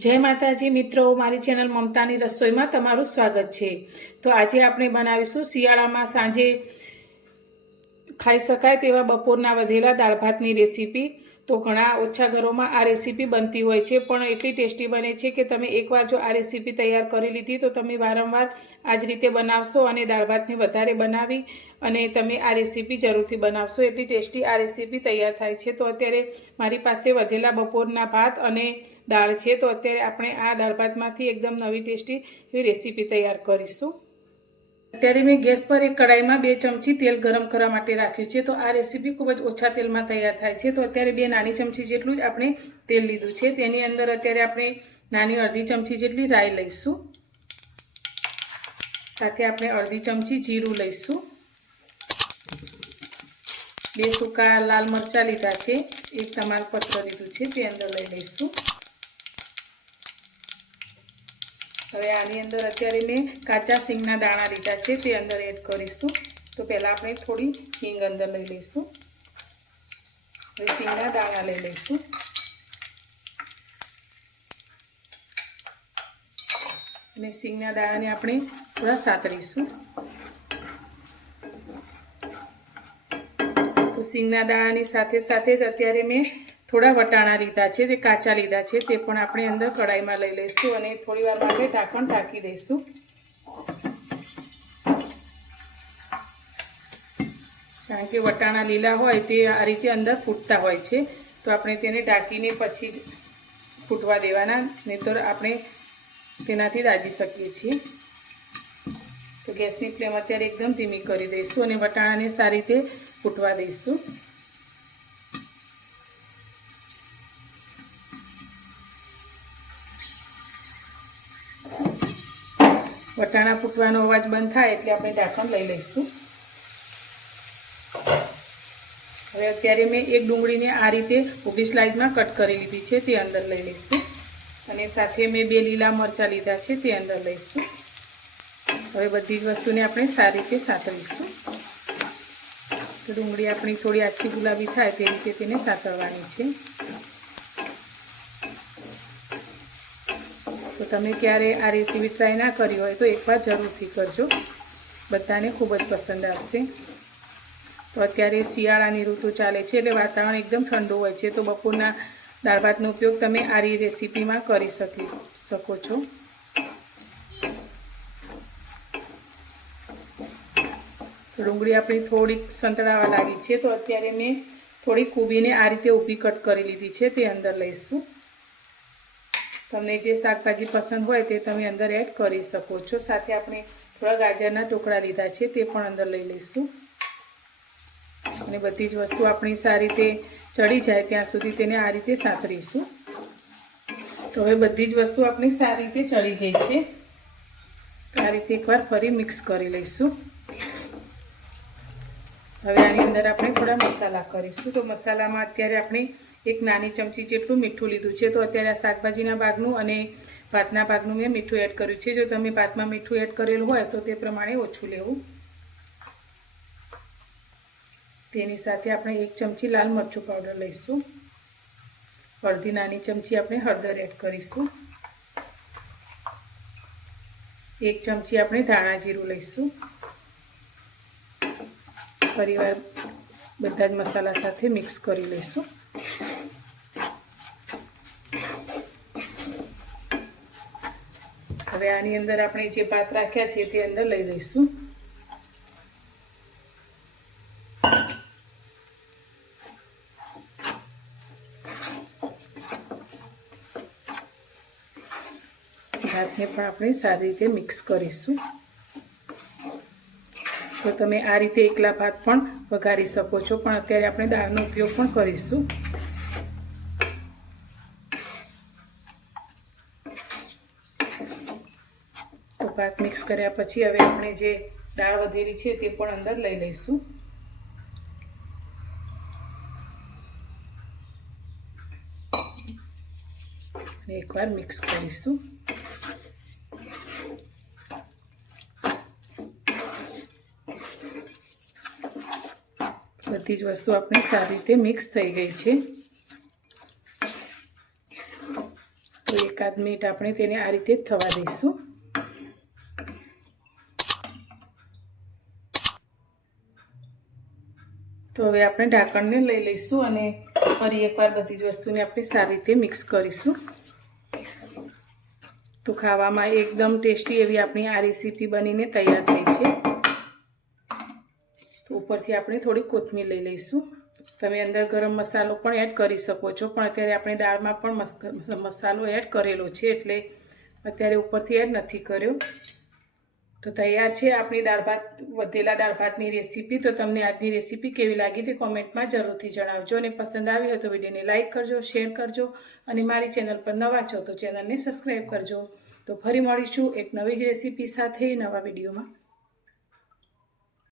જય માતાજી મિત્રો, મારી ચેનલ મમતાની રસોઈમાં તમારું સ્વાગત છે. તો આજે આપણે બનાવીશું શિયાળામાં સાંજે ખાઈ શકાય તેવા બપોરના વધેલા દાળ ભાતની રેસીપી. તો ઘણા ઓછા ઘરોમાં આ રેસીપી બનતી હોય છે, પણ એટલી ટેસ્ટી બને છે કે તમે એકવાર જો આ રેસીપી તૈયાર કરી લીધી, તો તમે વારંવાર આ જ રીતે બનાવશો અને દાળ ભાતને વધારે બનાવી અને તમે આ રેસીપી જરૂરથી બનાવશો. એટલી ટેસ્ટી આ રેસીપી તૈયાર થાય છે. તો અત્યારે મારી પાસે વધેલા બપોરના ભાત અને દાળ છે. તો અત્યારે આપણે આ દાળ ભાતમાંથી એકદમ નવી ટેસ્ટી રેસીપી તૈયાર કરીશું. અત્યારે મેં ગેસ પર એક કડાઈમાં બે ચમચી તેલ ગરમ કરવા માટે રાખ્યું છે. તો આ રેસીપી ખૂબ જ ઓછા તેલમાં તૈયાર થાય છે. તો અત્યારે બે નાની ચમચી જેટલું જ આપણે તેલ લીધું છે. તેની અંદર અત્યારે આપણે નાની અડધી ચમચી જેટલી રાઈ લઈશું. સાથે આપણે અડધી ચમચી જીરું લઈશું. બે સૂકા લાલ મરચાં લીધા છે. એક તમાલપત્ર લીધું છે. તે અંદર લઈ લઈશું. હવે આની અંદર અત્યારે મેં કાચા સિંગના દાણા લીધા છે, તે અંદર એડ કરીશું. તો પહેલાં આપણે થોડી હિંગ અંદર લઈ લઈશું. હવે સિંગના દાણા લઈ લઈશું. અને સિંગના દાણાને આપણે થોડા સાતરીશું. તો સિંગના દાણાની સાથે સાથે જ અત્યારે મેં થોડા વટાણા લીધા છે તે કાચા લીધા છે, તે પણ આપણે અંદર કઢાઈમાં લઈ લઈશું અને થોડી વાર માટે ઢાંકણ ઢાંકી દઈશું. કારણ કે વટાણા લીલા હોય તે આ રીતે અંદર ફૂટતા હોય છે, તો આપણે તેને ઢાંકીને પછી જ ફૂટવા દેવાના, નહીંતર આપણે તેનાથી દાજી શકીએ છીએ. તો ગેસની ફ્લેમ અત્યારે એકદમ ધીમી કરી દઈશું અને વટાણાને સારી રીતે ફૂટવા દઈશું. વટાણા ફૂટવાનો અવાજ બંધ થાય એટલે આપણે ઢાંકણ લઈ લઈશું. હવે અત્યારે મેં એક ડુંગળીને આ રીતે ઊભી સ્લાઇસમાં કટ કરી લીધી છે, તે અંદર લઈ લઈશું. અને સાથે મેં બે લીલા મરચાં લીધા છે, તે અંદર લઈશું. હવે બધી જ વસ્તુને આપણે સારી રીતે સાતળીશું ડુંગળી આપણી થોડી આછી ગુલાબી થાય તે રીતે તેને સાતળવાની છે. તમે ક્યારે આ રેસીપી ટ્રાય ના કરી હોય તો એકવાર જરૂરથી કરજો. બધાને ખૂબ જ પસંદ આવશે. તો અત્યારે શિયાળાની ઋતુ ચાલે છે એટલે વાતાવરણ એકદમ ઠંડુ હોય છે. તો બપોરના દાળ ભાતનો ઉપયોગ તમે આ રેસીપીમાં કરી શકી, શકો છો. ડુંગળી આપણી થોડીક સંતળાવા લાગી છે. તો અત્યારે મેં થોડી કૂબીને આ રીતે ઊભી કટ કરી લીધી છે. તે અંદર લઈશું. તમને જે શાકભાજી પસંદ હોય તે તમે અંદર એડ કરી શકો છો. સાથે આપણે થોડા ગાજરના ટુકડા લીધા છે તે પણ અંદર લઈ લઈશું. અને બધી જ વસ્તુ આપણી સારી રીતે ચડી જાય ત્યાં સુધી તેને આ રીતે સાતરીશું. તો હવે બધી જ વસ્તુ આપણી સારી રીતે ચડી ગઈ છે. આ રીતે એકવાર ફરી મિક્સ કરી લઈશું. હવે આની અંદર આપણે થોડા મસાલા કરીશું. તો મસાલામાં અત્યારે આપણે એક નાની ચમચી જેટલું મીઠું લીધું છે. તો અત્યારે આ શાકભાજીના ભાગનું અને ભાતના ભાગનું મેં મીઠું એડ કર્યું છે. જો તમે ભાતમાં મીઠું એડ કરેલું હોય તો તે પ્રમાણે ઓછું લેવું. તેની સાથે આપણે એક ચમચી લાલ મરચું પાવડર લઈશું. અડધી નાની ચમચી આપણે હળદર એડ કરીશું. એક ચમચી આપણે ધાણા જીરું લઈશું. ફરીવાર બધા જ મસાલા સાથે મિક્સ કરી લઈશું. હવે આની અંદર આપણે જે ભાત રાખ્યા છે તે અંદર લઈ લઈશું. ભાતને પણ આપણે સારી રીતે મિક્સ કરીશું. તો તમે આ રીતે એકલા ભાત પણ વઘારી શકો છો, પણ અત્યારે આપણે દાળનો ઉપયોગ પણ કરીશું તો ભાત મિક્સ કર્યા પછી હવે આપણે જે દાળ વધેલી છે તે પણ અંદર લઈ લઈશું. એકવાર મિક્સ કરીશું. બધી જ વસ્તુ આપણી સારી રીતે મિક્સ થઈ ગઈ છે. તો એકાદ મિનિટ આપણે તેને આ રીતે થવા દઈશું. તો હવે આપણે ઢાંકણને લઈ લઈશું અને ફરી એકવાર બધી જ વસ્તુને આપણે સારી રીતે મિક્સ કરીશું. તો ખાવામાં એકદમ ટેસ્ટી એવી આપણી આ રેસીપી બનીને તૈયાર થઈ છે. તો ઉપરથી આપણે થોડી કોથમીર લઈ લઈશું. તમે અંદર ગરમ મસાલો પણ એડ કરી શકો છો, પણ અત્યારે આપણે દાળમાં પણ મસાલો એડ કરેલો છે, એટલે અત્યારે ઉપરથી એડ નથી કર્યો. તો તૈયાર છે આપણી દાળ ભાત, વધેલા દાળ ભાતની રેસીપી તો તમને આજની રેસીપી કેવી લાગી તે કોમેન્ટમાં જરૂરથી જણાવજો. અને પસંદ આવી હોય તો વિડીયોને લાઇક કરજો શેર કરજો અને મારી ચેનલ પર નવા છો તો ચેનલને સબસ્ક્રાઈબ કરજો. તો ફરી મળીશું એક નવી જ રેસીપી સાથે નવા વિડીયોમાં.